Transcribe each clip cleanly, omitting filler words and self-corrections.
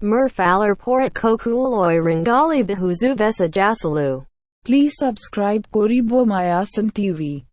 Merfaller Porat Kokuloy Ringali Bihuzu Vesa Jasalu. Please subscribe Koribo Mayasan TV.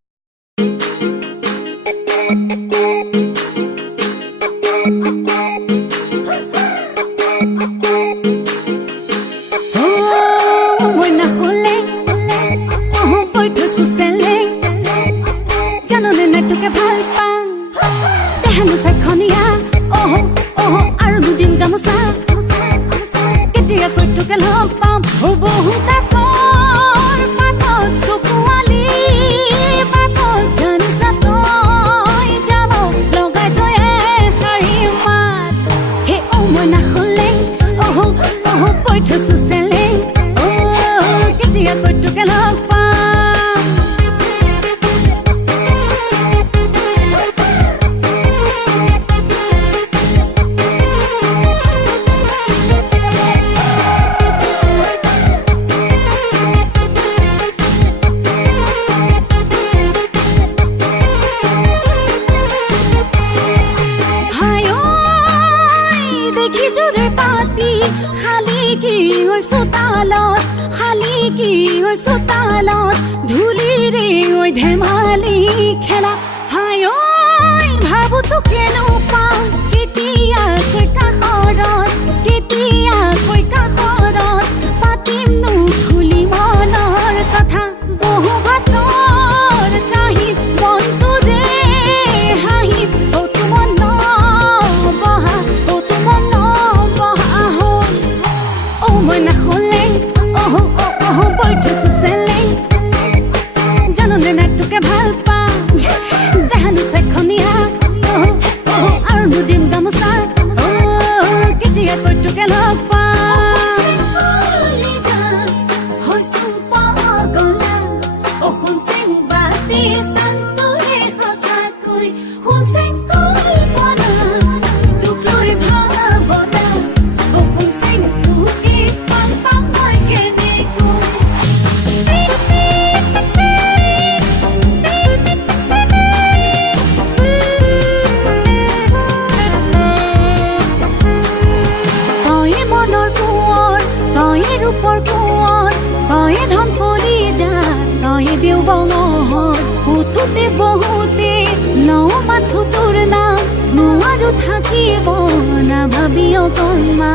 ধুলিৰে ওই ধেমালি খেলা হাই ঐ ভাবো তো কেন পাওঁ কেতিয়া কৈ কাষৰত পাতিম নো খুলি মনৰ কথা বহু বাতৰ কাহিত বন্ধুৰে হাঁহিত তোমাৰ বহা হ'ল ও মই নাখলে বৈ থৈছো চেলেং জাননে নাটকে ভাল পাওঁ দেহানো চেখনীয়া আৰু দুদিন গামোচা কেতিয়া কৈটোকে লগ ৰূপৰ কোঁৱৰ তয়ে ধন কৰি যা তয়ে দেও বঙহৰ উঠোতে বহুতে ন মাথো তোৰ নাম নোৱাৰো থাকিব নাভাবি অকণমান